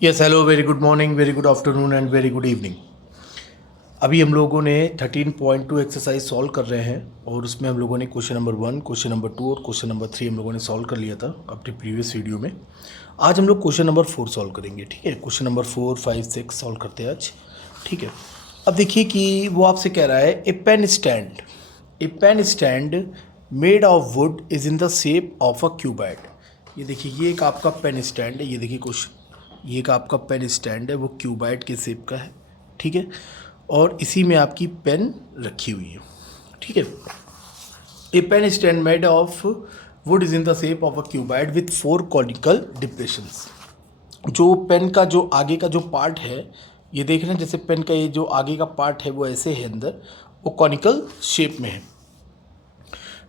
Yes hello, very good morning, very good afternoon and very good evening. अभी हम लोगों ने 13.2 एक्सरसाइज सॉल्व कर रहे हैं और उसमें हम लोगों ने क्वेश्चन नंबर 1, क्वेश्चन नंबर 2 और क्वेश्चन नंबर 3 हम लोगों ने सॉल्व कर लिया था अपने प्रीवियस वीडियो में। आज हम लोग क्वेश्चन नंबर 4 सॉल्व करेंगे। ठीक है, क्वेश्चन नंबर 4, 5, 6 सॉल्व करते हैं आज। ठीक है, अब देखिए कि वो आपसे कह रहा है a pen stand made of wood is in the shape of a cuboid. ये देखिए, ये एक आपका पेन स्टैंड है। ये देखिए क्वेश्चन, ये एक आपका पेन स्टैंड है, वो क्यूबॉइड के शेप का है। ठीक है, और इसी में आपकी पेन रखी हुई है। ठीक है, a pen stand made of wood is in the shape of a cuboid with 4 conical depressions. जो पेन का जो आगे का जो पार्ट है, ये देख रहे हैं, जैसे पेन का ये जो आगे का पार्ट है वो ऐसे है, अंदर वो कॉनिकल शेप में है।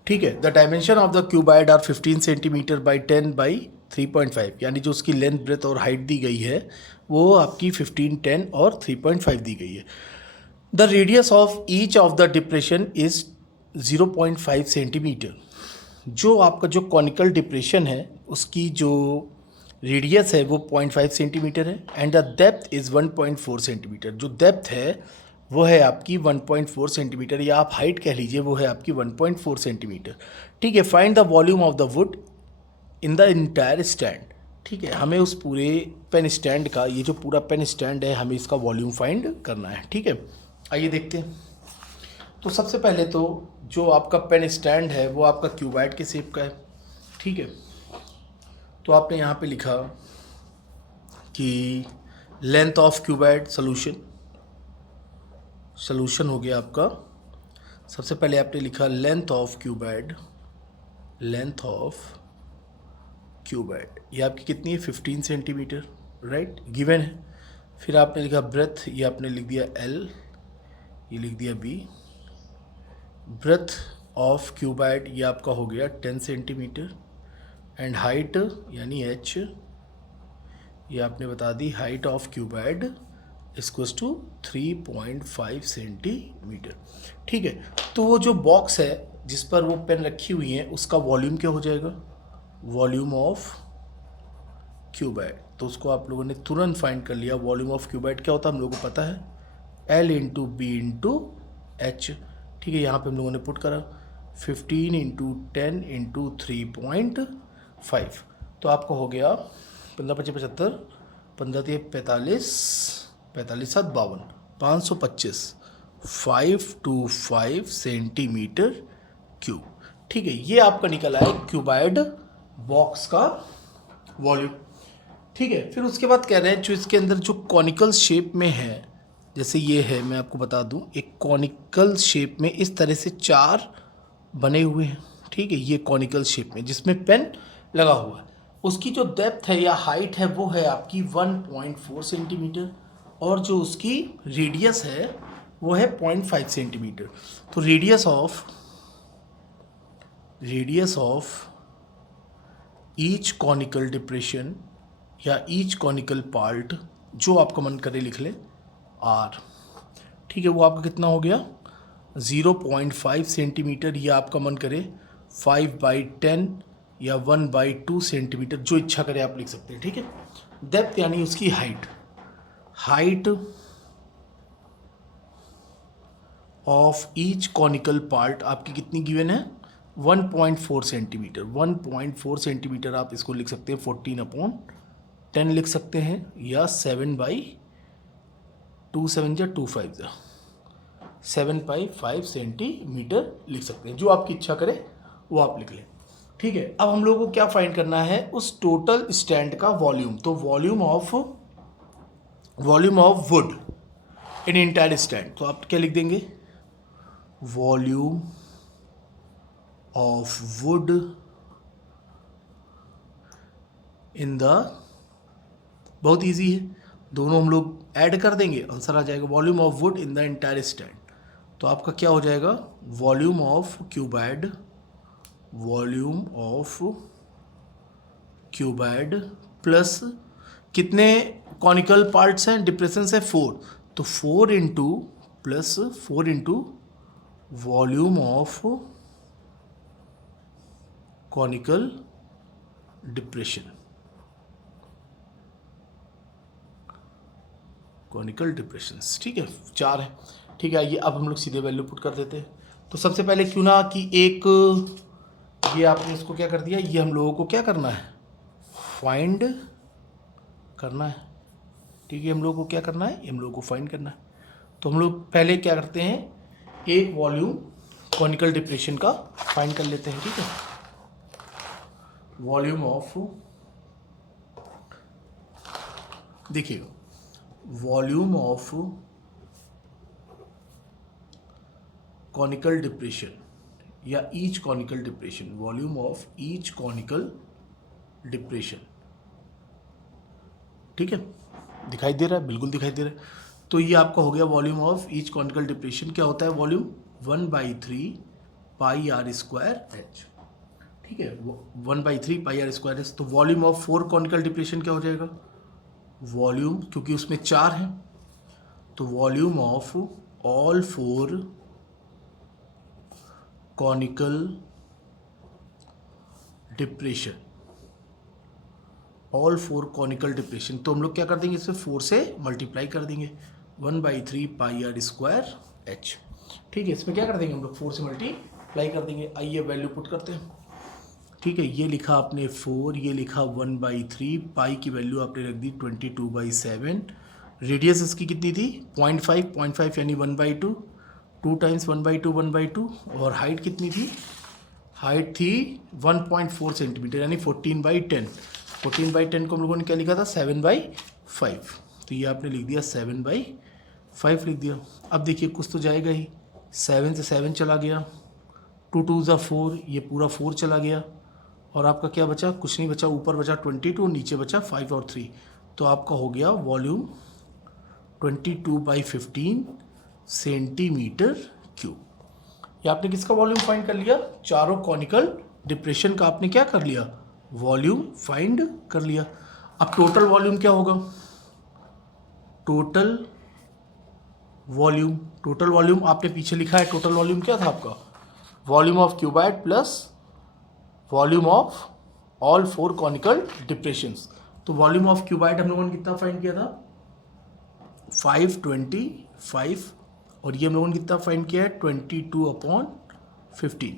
ठीक है, the dimension of the cuboid are 15 centimetre by 10 by 3.5, यानी जो उसकी लेंथ, ब्रेथ और हाइट दी गई है वो आपकी 15, 10 और 3.5 दी गई है। The radius of each of the depression is 0.5 centimetre. जो आपका जो कॉनिकल डिप्रेशन है उसकी जो रेडियस है वो 0.5 सेंटीमीटर है and the depth is 1.4 centimetre. जो डेप्थ है वो है आपकी 1.4 सेंटीमीटर, या आप हाइट कह लीजिए, वो है आपकी 1.4 सेंटीमीटर। ठीक है, find the volume of the would in the entire stand. ठीक है, हमें उस पूरे पेन स्टैंड का, ये जो पूरा पेन स्टैंड है, हमें इसका वॉल्यूम फाइंड करना है। ठीक है, आइए देखते हैं। तो सबसे पहले तो जो आपका पेन स्टैंड है वो आपका क्यूबॉइड के शेप का है। ठीक है, तो आपने यहाँ पे लिखा कि लेंथ ऑफ क्यूबॉइड सोल्यूशन हो गया आपका। सबसे पहले आपने लिखा लेंथ ऑफ क्यूबॉइड, ये आपकी कितनी है, 15 सेंटीमीटर, राइट, गिवन है। फिर आपने लिखा ब्रेथ, ये आपने लिख दिया L, ये लिख दिया B। ब्रेथ ऑफ क्यूबॉइड ये आपका हो गया 10 सेंटीमीटर एंड हाइट यानी H, ये आपने बता दी, height of cuboid equals to 3.5 centimetre. ठीक है, तो वो जो बॉक्स है जिस पर वो पेन रखी हुई है उसका वॉल्यूम क्या हो जाएगा, वॉल्यूम ऑफ क्यूबॉइड। तो उसको आप लोगों ने तुरंत फाइंड कर लिया। वॉल्यूम ऑफ क्यूबॉइड क्या होता है हम लोगों को पता है, L/B/H। ठीक है, यहाँ पे हम लोगों ने पुट करा 15 × 10 × 3.5, तो आपको हो गया 15×5 = 75, 15×3 = 45, 45×7 = 52, 525, 525 सेंटीमीटर क्यूब। ठीक है, ये आपका निकल आया क्यूबॉइड बॉक्स का वॉल्यूम। ठीक है, फिर उसके बाद कह रहे हैं जो इसके अंदर जो कॉनिकल शेप में है, जैसे ये है, मैं आपको बता दूं, एक कॉनिकल शेप में इस तरह से 4 बने हुए हैं। ठीक है, ये कॉनिकल शेप में जिसमें पेन लगा हुआ है, उसकी जो डेप्थ है या हाइट है वो है आपकी 1.4 सेंटीमीटर और जो उसकी रेडियस है वो है 0.5 सेंटीमीटर। तो radius of each conical depression या ईच कॉनिकल पार्ट, जो आपका मन करे लिख ले, R। ठीक है, वो आपका कितना हो गया, 0.5 सेंटीमीटर, या आपका मन करे 5/10 या 1/2 सेंटीमीटर, जो इच्छा करे आप लिख सकते हैं। ठीक है, डेप्थ यानी उसकी height of each conical part आपकी कितनी गिवन है, 1.4 सेंटीमीटर। 1.4 सेंटीमीटर आप इसको लिख सकते हैं 14/10 लिख सकते हैं, या 7/2 7 या 2 5 7/5 सेंटीमीटर लिख सकते हैं, जो आपकी इच्छा करे वो आप लिख लें। ठीक है, अब हम लोगों को क्या फाइंड करना है, उस टोटल स्टैंड का वॉल्यूम। तो volume of would in entire stand, तो आप क्या लिख देंगे, volume of would in the, बहुत इजी है, दोनों हम लोग ऐड कर देंगे, आंसर आ जाएगा volume of would in the entire stand. तो आपका क्या हो जाएगा, वॉल्यूम ऑफ क्यूबॉइड प्लस कितने कॉनिकल पार्ट्स हैं, डिप्रेशंस है 4, तो 4 into volume of conical depression. Conical depressions, ठीक है, 4 है। ठीक है, आइए अब हम लोग सीधे वैल्यू पुट कर देते हैं। तो सबसे पहले क्यों ना कि एक ये आपने इसको क्या कर दिया, ये हम लोगों को क्या करना है, फाइंड करना है। ठीक है, हम लोगों को क्या करना है, ये हम लोगों को फाइंड करना है। तो हम लोग पहले क्या करते हैं, एक वॉल्यूम कॉनिकल डिप्रेशन का फाइंड कर लेते हैं। ठीक है, वॉल्यूम ऑफ, देखिएगा, वॉल्यूम ऑफ कॉनिकल डिप्रेशन या each conical depression, volume of each conical depression. ठीक है, दिखाई दे रहा है, बिल्कुल दिखाई दे रहा है। तो ये आपका हो गया volume of each conical depression. क्या होता है volume, 1/3 pi r square h. ठीक है, 1/3 पाई आर स्क्वायर एच। तो वॉल्यूम ऑफ 4 कॉनिकल डिप्रेशन क्या हो जाएगा, वॉल्यूम, क्योंकि उसमें 4 हैं, तो volume of all 4 conical depression, all 4 conical depression. तो हम लोग क्या कर देंगे, इसे 4 से मल्टीप्लाई कर देंगे, 1/3 पाई आर स्क्वायर एच। ठीक है, इसमें क्या कर देंगे हम लोग, 4 से मल्टीप्लाई कर देंगे। आइए वैल्यू पुट करते हैं। ठीक है, ये लिखा आपने 4, ये लिखा 1/3, पाई की वैल्यू आपने रख दी 22/7। रेडियस इसकी कितनी थी, 0.5 यानी 1/2, 2 टाइम्स 1/2 1/2। और हाइट कितनी थी, हाइट थी 1.4 सेंटीमीटर यानी 14/10। 14/10 को हम लोगों ने क्या लिखा था, 7/5। तो ये आपने लिख दिया 7/5 लिख दिया। अब देखिए कुछ तो जाएगा ही, 7 से 7 चला गया, 2 2 ज़ा 4, ये पूरा 4 चला गया, और आपका क्या बचा, कुछ नहीं बचा, ऊपर बचा 22, नीचे बचा 5 और 3। तो आपका हो गया वॉल्यूम 22/15 सेंटीमीटर क्यूब। ये आपने किसका वॉल्यूम फाइंड कर लिया, चारों कॉनिकल डिप्रेशन का आपने क्या कर लिया, वॉल्यूम फाइंड कर लिया। अब टोटल वॉल्यूम क्या होगा, टोटल वॉल्यूम, टोटल वॉल्यूम आपने पीछे लिखा है, टोटल वॉल्यूम क्या था आपका, volume of cuboid plus volume of all 4 conical depressions. तो वॉल्यूम ऑफ क्यूबाइड हम लोगों ने कितना फाइंड किया था, 525, और ये हम लोगों ने कितना फाइंड किया है, 22/15।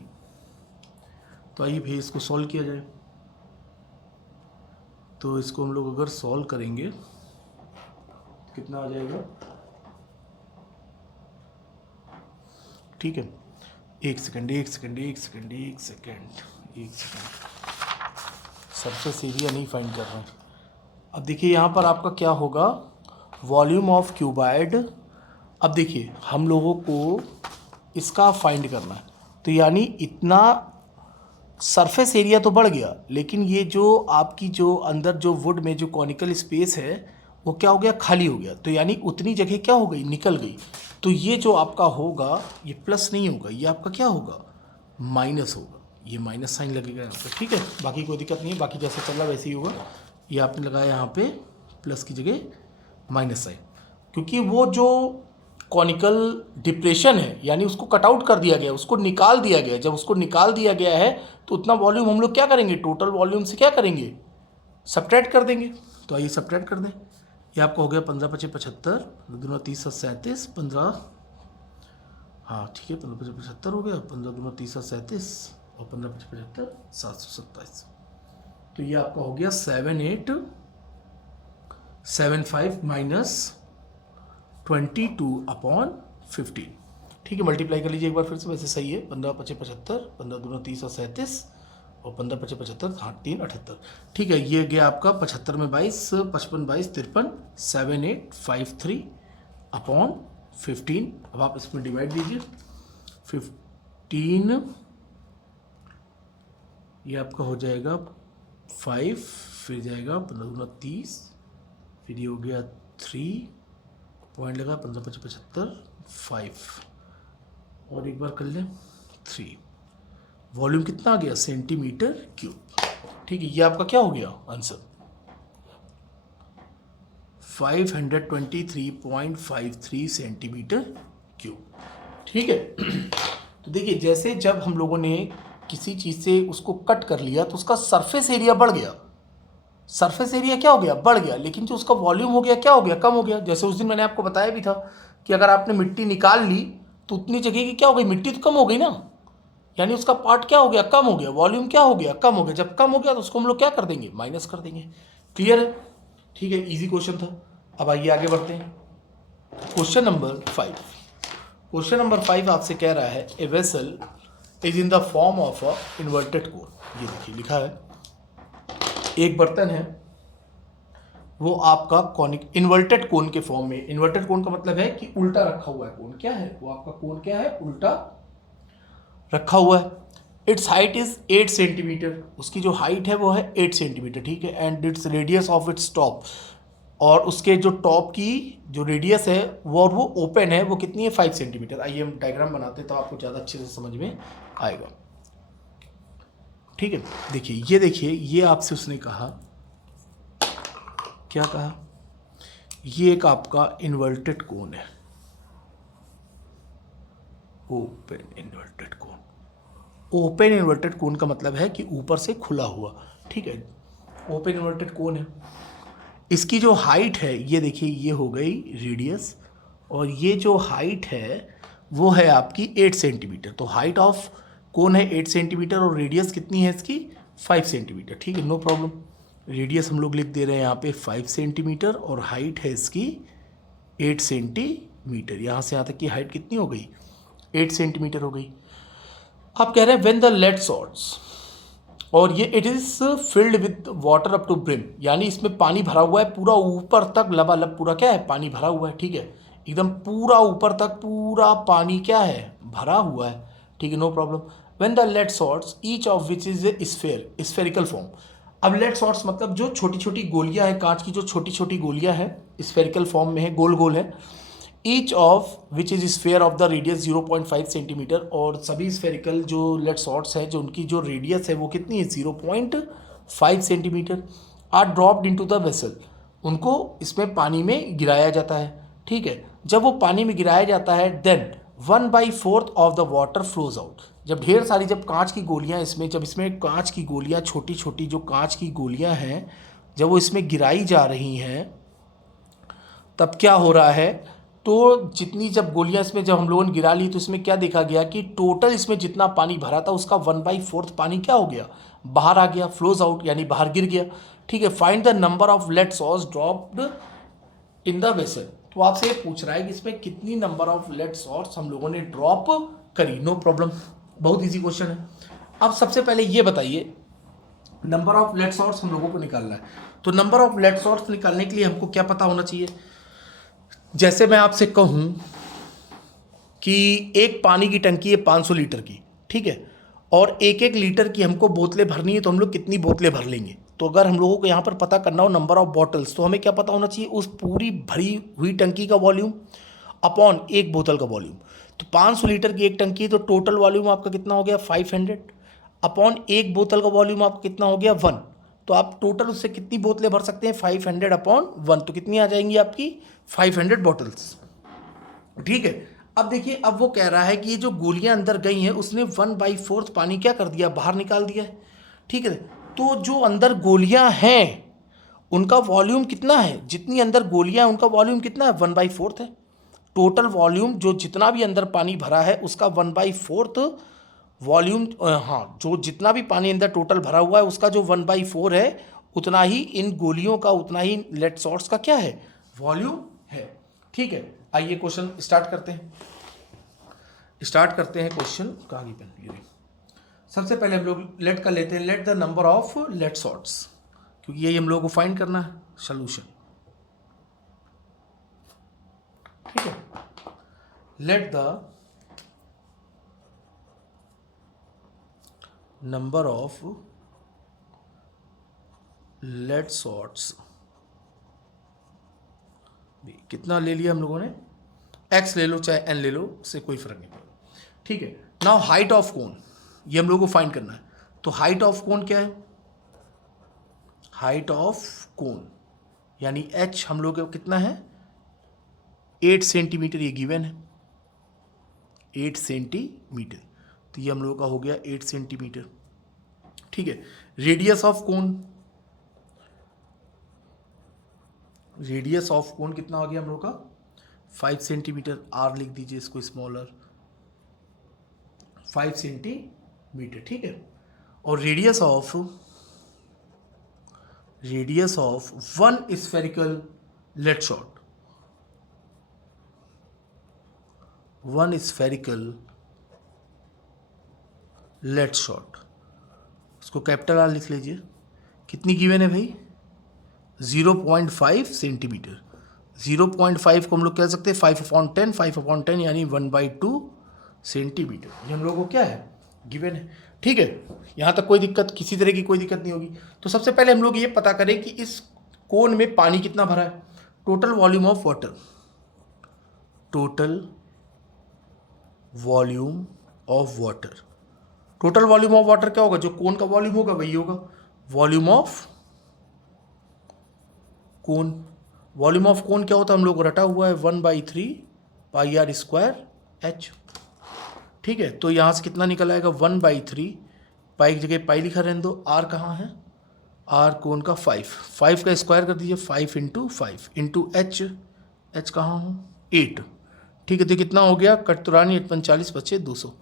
तो आइए भाई इसको सॉल्व किया जाए। तो इसको हम लोग अगर सॉल्व करेंगे कितना आ जाएगा, ठीक है, एक सेकंड, सरफेस एरिया नहीं फाइंड कर रहा हूँ। अब देखिए यहाँ पर आपका क्या होगा, वॉल्यूम ऑफ क्यूबाइड। अब देखिए हम लोगों को इसका फाइंड करना है, तो यानी इतना सरफेस एरिया तो बढ़ गया, लेकिन ये जो आपकी जो अंदर जो वुड में जो कॉनिकल स्पेस है वो क्या हो गया, खाली हो गया। तो यानी उतनी जगह क्या हो गई, निकल गई। तो ये जो आपका होगा ये प्लस नहीं होगा, ये आपका क्या होगा, माइनस होगा। ये माइनस साइन लगेगा यहाँ पे, ठीक है, बाकी कोई दिक्कत नहीं है, बाकी जैसे चल रहा वैसे ही होगा। ये आपने लगाया यहाँ पे प्लस की जगह माइनस साइन, क्योंकि वो जो कॉनिकल डिप्रेशन है यानी उसको कट आउट कर दिया गया, उसको निकाल दिया गया। जब उसको निकाल दिया गया है तो उतना वॉल्यूम हम लोग क्या करेंगे, टोटल वॉल्यूम से क्या करेंगे, सब्ट्रैक्ट कर देंगे। तो आइए सब्ट्रैक्ट कर दें। ये आपका हो गया 15×5 = 75, 2 3 37, 15, हाँ ठीक है, 15×5 = 75 हो गया, 15 2 3 37 और 15×5 = 727। तो ये आपका हो गया 7875 माइनस 22/15। ठीक है, मल्टीप्लाई कर लीजिए एक बार फिर से, वैसे सही है, 15×5 = 75, 15 2 3 37 और 15×5 = 75, हाँ 3 78। ठीक है, ये गया आपका 75 में 22, 55 22 53, 7853/15। अब आप इसमें डिवाइड दीजिए, 15, ये आपका हो जाएगा 5, फिर जाएगा 15 दूना 30, फिर ये हो गया 3 पॉइंट लगा, 15×5 = 5, और एक बार कर लें 3। वॉल्यूम कितना आ गया, सेंटीमीटर क्यूब। ठीक है, ये आपका क्या हो गया आंसर, 523.53 सेंटीमीटर क्यूब। ठीक है, तो देखिए जैसे जब हम लोगों ने किसी चीज़ से उसको कट कर लिया तो उसका सरफेस एरिया बढ़ गया, सरफेस एरिया क्या हो गया, बढ़ गया, लेकिन जो उसका वॉल्यूम हो गया क्या हो गया, कम हो गया। जैसे उस दिन मैंने आपको बताया भी था कि अगर आपने मिट्टी निकाल ली तो उतनी जगह की क्या हो गई, मिट्टी तो कम हो गई ना, यानी उसका पार्ट क्या हो गया, कम हो गया, वॉल्यूम क्या हो गया, कम हो गया। जब कम हो गया तो उसको हम लोग क्या कर देंगे, माइनस कर देंगे। क्लियर है? ठीक है, इजी क्वेश्चन था। अब आइए आगे बढ़ते हैं। Question number 5। क्वेश्चन नंबर 5 आपसे कह रहा है a vessel is in the form of a inverted कोन। ये देखिए लिखा है, एक बर्तन है वो आपका कॉनिक इन्वर्टेड कोन के फॉर्म में। इन्वर्टेड कोन का मतलब है कि उल्टा रखा हुआ है कोन। क्या है वो आपका कोन, क्या है, उल्टा रखा हुआ है। इट्स हाइट इज 8 सेंटीमीटर, उसकी जो हाइट है वो है 8 सेंटीमीटर, ठीक है। And its radius of its top, और उसके जो टॉप की जो रेडियस है वो और वो ओपन है वो कितनी है, 5 सेंटीमीटर। आइए हम डायग्राम बनाते हैं तो आपको ज़्यादा अच्छे से समझ में आएगा। ठीक है, देखिए ये देखिए, ये आपसे उसने कहा, क्या कहा, ये एक आपका इन्वर्टेड कोन है, ओपन इन्वर्टेड कोन। ओपन इन्वर्टेड कोन का मतलब है कि ऊपर से खुला हुआ, ठीक है, ओपन इन्वर्टेड कोन है। इसकी जो हाइट है ये देखिए, ये हो गई रेडियस, और ये जो हाइट है वो है आपकी 8 सेंटीमीटर। तो हाइट ऑफ कोन है 8 सेंटीमीटर और रेडियस कितनी है इसकी, 5 सेंटीमीटर, ठीक है, नो प्रॉब्लम। रेडियस हम लोग लिख दे रहे हैं यहाँ पे 5 सेंटीमीटर और हाइट है इसकी 8 सेंटीमीटर। यहाँ से यहाँ तक की हाइट कितनी हो गई, 8 सेंटीमीटर हो गई। आप कह रहे हैं व्हेन द लेड सॉर्ट्स, और ये it is filled with water up to brim, यानी इसमें पानी भरा हुआ है पूरा ऊपर तक, लबालब पूरा क्या है, पानी भरा हुआ है, ठीक है, एकदम पूरा ऊपर तक पूरा पानी क्या है, भरा हुआ है, ठीक है, no problem. When the lead shots each of which is a sphere, spherical form. अब लेड सॉर्ट्स मतलब जो छोटी छोटी गोलियां हैं, कांच की जो छोटी छोटी गोलियां हैं, स्फेरिकल फॉर्म में है, गोल गोल है। Each of which is sphere of the radius 0.5 centimetre, और सभी स्फेरिकल जो लेड सॉर्ट्स हैं जो उनकी जो रेडियस है वो कितनी है, 0.5 centimetre, are dropped into the vessel, उनको इसमें पानी में गिराया जाता है, ठीक है। जब वो पानी में गिराया जाता है then 1/4 of the water flows out. जब ढेर सारी, जब कांच की गोलियां इसमें, जब इसमें कांच की गोलियां, छोटी छोटी जो कांच की गोलियां हैं, जब वो इसमें गिराई जा रही हैं तब क्या हो रहा है, तो जितनी जब गोलियां इसमें जब हम लोगों ने गिरा ली तो इसमें क्या देखा गया कि टोटल इसमें जितना पानी भरा था उसका 1/4 पानी क्या हो गया, बाहर आ गया, फ्लोज आउट, यानी बाहर गिर गया, ठीक है। Find the number of lead shots dropped in the vessel. तो आपसे ये पूछ रहा है कि इसमें कितनी नंबर ऑफ लेड सॉर्ट्स हम लोगों ने ड्रॉप करी, नो प्रॉब्लम, बहुत ईजी क्वेश्चन है। अब सबसे पहले ये बताइए, नंबर ऑफ लेड सॉर्ट्स हम लोगों को निकालना है, तो नंबर ऑफ लेड सॉर्ट्स निकालने के लिए हमको क्या पता होना चाहिए। जैसे मैं आपसे कहूँ कि एक पानी की टंकी है 500 लीटर की, ठीक है, और एक एक लीटर की हमको बोतलें भरनी है, तो हम लोग कितनी बोतलें भर लेंगे। तो अगर हम लोगों को यहाँ पर पता करना हो नंबर ऑफ बॉटल्स, तो हमें क्या पता होना चाहिए, उस पूरी भरी हुई टंकी का वॉल्यूम अपॉन एक बोतल का वॉल्यूम। तो 500 लीटर की एक टंकी है तो टोटल वॉल्यूम आपका कितना हो गया, 500, अपॉन एक बोतल का वॉल्यूम आपका कितना हो गया, 1। तो आप टोटल उससे कितनी बोतलें भर सकते हैं, 500 अपॉन 1, तो कितनी आ जाएंगी आपकी, 500 बॉटल्स, ठीक है। अब देखिए, अब वो कह रहा है कि ये जो गोलियां अंदर गई हैं उसने 1/4 पानी क्या कर दिया, बाहर निकाल दिया है, ठीक है। तो जो अंदर गोलियां हैं उनका वॉल्यूम कितना है, जितनी अंदर गोलियां हैं उनका वॉल्यूम कितना है, 1/4 है। टोटल वॉल्यूम जो जितना भी अंदर पानी भरा है उसका 1/4 वॉल्यूम, हाँ, जो जितना भी पानी अंदर टोटल भरा हुआ है उसका जो 1/4 है, उतना ही इन गोलियों का, उतना ही लेड सॉर्ट्स का क्या है, वॉल्यूम है, ठीक है। आइए क्वेश्चन स्टार्ट करते हैं। क्वेश्चन, कहाँ की पेन, ये सबसे पहले हम लोग लेट का लेते हैं, let the number of lead shots, क्योंकि यही हम लोगों को फाइंड करना है, सोल्यूशन, ठीक है। Let the number of lead shots, कितना ले लिया हम लोगों ने, x ले लो चाहे n ले लो, उससे कोई फर्क नहीं पड़ेगा, ठीक है। नाउ हाइट ऑफ कोन, ये हम लोगों को फाइंड करना है। तो हाइट ऑफ कोन क्या है, हाइट ऑफ कोन यानी h हम लोग कितना है, 8 सेंटीमीटर, ये गिवन है 8 सेंटीमीटर, तो ये हम लोगों का हो गया 8 सेंटीमीटर, ठीक है। Radius of cone, radius of cone कितना आ गया हम लोग का 5 सेंटीमीटर, आर लिख दीजिए इसको स्मॉलर 5 सेंटीमीटर, ठीक है। और radius of one spherical lead shot, one spherical lead shot, इसको कैपिटल आर लिख लीजिए। कितनी गिवन है भाई 0.5 सेंटीमीटर। 0.5 को हम लोग कह सकते हैं 5/10, 5/10 यानी 1/2 सेंटीमीटर। ये हम लोगों को क्या है गिवन है, ठीक है। यहाँ तक कोई दिक्कत, किसी तरह की कोई दिक्कत नहीं होगी। तो सबसे पहले हम लोग ये पता करें कि इस कोन में पानी कितना भरा है। Total volume of water, total volume of water, total volume of water क्या होगा, जो कोन का वॉल्यूम होगा वही होगा volume of cone. Volume of cone क्या होता है हम लोग को रटा हुआ है 1/3 पाई आर स्क्वायर एच, ठीक है। तो यहाँ से कितना निकल आएगा 1/3 पाई की जगह पाई लिखा रहने दो, आर कहाँ है, आर कोन का 5 का स्क्वायर कर दीजिए 5 × 5 इंटू एच, एच कहाँ हूँ 8, ठीक है। तो कितना हो गया कटतुरानी 8×45 बचे 200,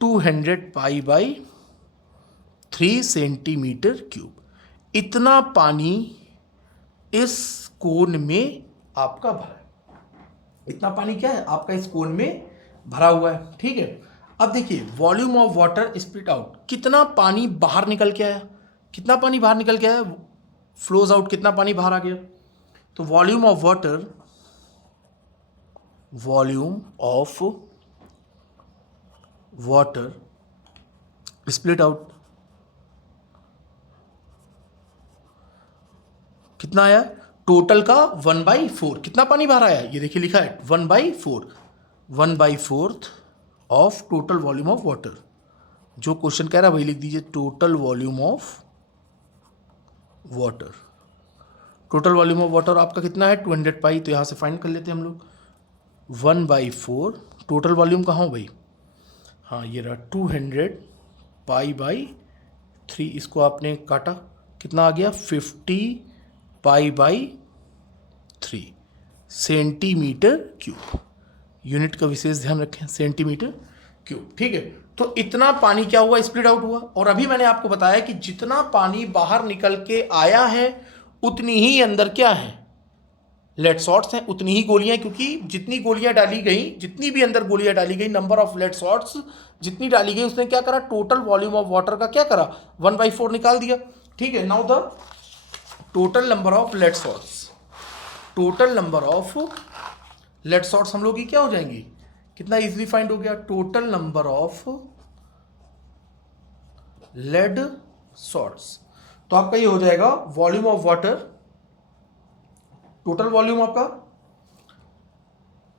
200 पाई/3 सेंटीमीटर क्यूब। इतना पानी इस कोन में आपका भरा है, इतना पानी क्या है आपका इस कोन में भरा हुआ है, ठीक है। अब देखिए volume of water split out, कितना पानी बाहर निकल के आया, कितना पानी बाहर निकल के आया, फ्लोज आउट कितना पानी बाहर आ गया। तो volume of water, volume of water split out कितना आया, टोटल का 1/4, कितना पानी बाहर आया ये देखिए लिखा है 1/4, 1/4 of total volume of water. जो क्वेश्चन कह रहा है वही लिख दीजिए, total volume of water. Total volume of water आपका कितना है 200 पाई, तो यहाँ से फाइंड कर लेते हैं हम लोग 1/4। टोटल वॉल्यूम कहाँ हो भाई, हाँ ये रहा 200 पाई/3, इसको आपने काटा कितना आ गया 50 पाई/3 सेंटीमीटर क्यूब। यूनिट का विशेष ध्यान रखें, सेंटीमीटर क्यूब, ठीक है। तो इतना पानी क्या हुआ स्प्लिट आउट हुआ। और अभी मैंने आपको बताया कि जितना पानी बाहर निकल के आया है उतनी ही अंदर क्या है लेड शॉट्स हैं, उतनी ही गोलियां, क्योंकि जितनी गोलियां डाली गई, जितनी भी अंदर गोलियां डाली गई, नंबर ऑफ लेड शॉट्स जितनी डाली गई उसने क्या करा, टोटल वॉल्यूम ऑफ वाटर का क्या करा 1/4 निकाल दिया, ठीक है। Now the total number of lead shots, total number of lead shots हम लोग की क्या हो जाएंगी, कितना इजीली फाइंड हो गया, total number of lead shots. तो आपका ये हो जाएगा volume of water, total volume आपका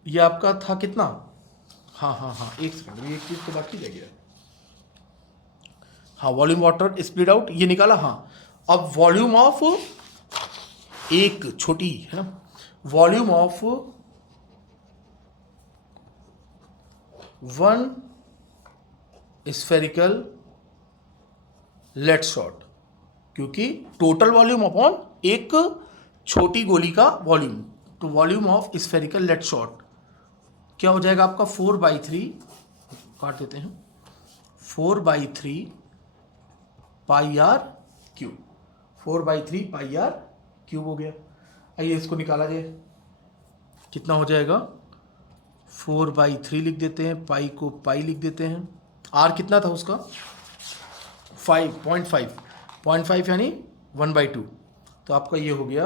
ये आपका था कितना, हाँ एक सेकंड, ये एक चीज तो बाकी रह गया, हाँ वॉल्यूम वाटर स्प्लिट आउट ये निकाला, हाँ। अब वॉल्यूम ऑफ एक छोटी है ना, volume of one spherical lead shot, क्योंकि टोटल वॉल्यूम अपॉन एक छोटी गोली का वॉल्यूम, तो volume of spherical lead shot क्या हो जाएगा आपका 4/3, काट देते हैं 4/3 pi R cube, 4/3 pi R cube हो गया। आइए इसको निकाला जाए, कितना हो जाएगा 4/3 लिख देते हैं, पाई को पाई लिख देते हैं, आर कितना था उसका 0.5 यानी 1/2, तो आपका ये हो गया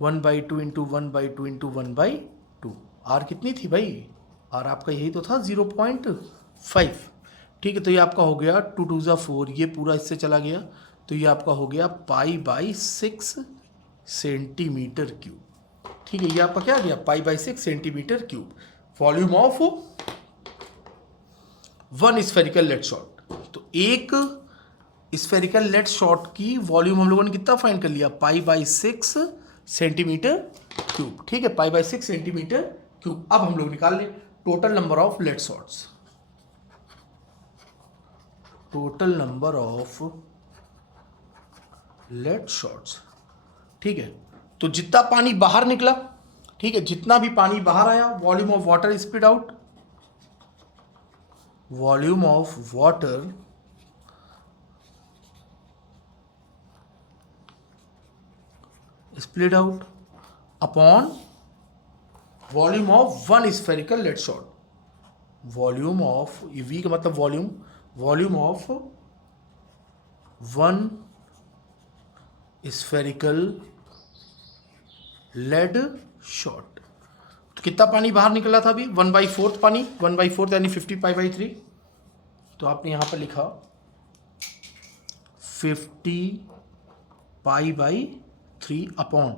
1/2 इंटू 1/2 इंटू 1/2, आर कितनी थी भाई, आर आपका यही तो था 0.5, ठीक है। तो ये आपका हो गया 2 2 ज़ा 4, ये पूरा इससे चला गया, तो ये आपका हो गया पाई/6 सेंटीमीटर क्यूब, ठीक है। ये आपका क्या आ गया पाई/6 centimetre cube, volume of one spherical lead shot. तो एक स्फेरिकल लेड शॉट की वॉल्यूम हम लोगों ने कितना फाइंड कर लिया पाई/6 सेंटीमीटर क्यूब, ठीक है, पाई/6 सेंटीमीटर क्यूब। अब हम लोग निकाल लें total number of lead shots, total number of lead shots, ठीक है। तो जितना पानी बाहर निकला, ठीक है, जितना भी पानी बाहर आया, volume of water split out, volume of water split out upon volume of one spherical lead shot, volume of, V का मतलब volume, volume of one spherical lead shot. तो कितना पानी बाहर निकला था अभी? 1/4 पानी, 1/4 यानी 50π/3। तो आपने यहां पर लिखा 50π/3 अपॉन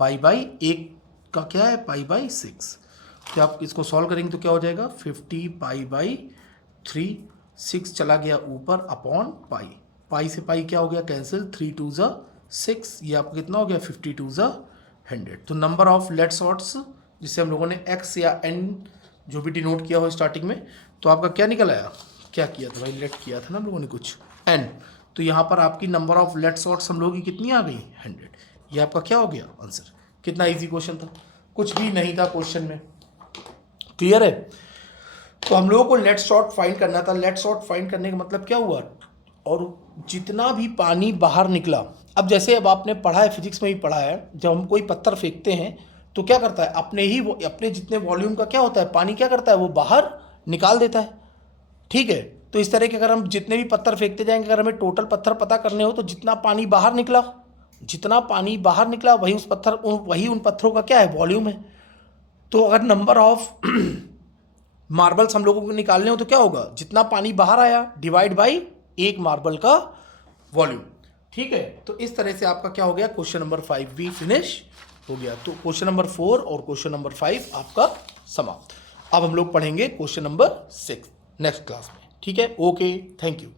π/1 का क्या है, π/6। तो आप इसको सॉल्व करेंगे तो क्या हो जाएगा, 50π/3, 6 चला गया ऊपर अपॉन पाई, पाई से पाई क्या हो गया, कैंसिल, 3 2 6, ये आपको कितना हो गया, 52 100। तो नंबर ऑफ लेड शॉट्स जिसे हम लोगों ने एक्स या एन जो भी डिनोट किया हो स्टार्टिंग में, तो आपका क्या निकल आया, क्या किया था भाई, लेट किया था ना हम लोगों ने कुछ, एन। तो यहाँ पर आपकी नंबर ऑफ लेड शॉट्स हम लोगों की कितनी आ गई, 100। ये आपका क्या हो गया आंसर। कितना ईजी क्वेश्चन था, कुछ भी नहीं था क्वेश्चन में, क्लियर है। तो हम लोगों को लेड शॉट फाइंड करना था। लेड शॉट फाइंड करने का मतलब क्या हुआ, और जितना भी पानी बाहर निकला, अब जैसे अब आपने पढ़ा है, फिजिक्स में भी पढ़ा है, जब हम कोई पत्थर फेंकते हैं तो क्या करता है, अपने जितने वॉल्यूम का क्या होता है, पानी क्या करता है, वो बाहर निकाल देता है, ठीक है। तो इस तरह के अगर हम जितने भी पत्थर फेंकते जाएंगे, अगर हमें टोटल पत्थर पता करने हो तो जितना पानी बाहर निकला, जितना पानी बाहर निकला वही उन पत्थरों का क्या है, वॉल्यूम है। तो अगर नंबर ऑफ मार्बल्स हम लोगों को निकालने हो तो क्या होगा, जितना पानी बाहर आया डिवाइड बाई एक मार्बल का वॉल्यूम, ठीक है। तो इस तरह से आपका क्या हो गया, क्वेश्चन नंबर 5 भी फिनिश हो गया। तो क्वेश्चन नंबर 4 और क्वेश्चन नंबर 5 आपका समाप्त। अब हम लोग पढ़ेंगे क्वेश्चन नंबर 6 नेक्स्ट क्लास में, ठीक है। Okay, thank you.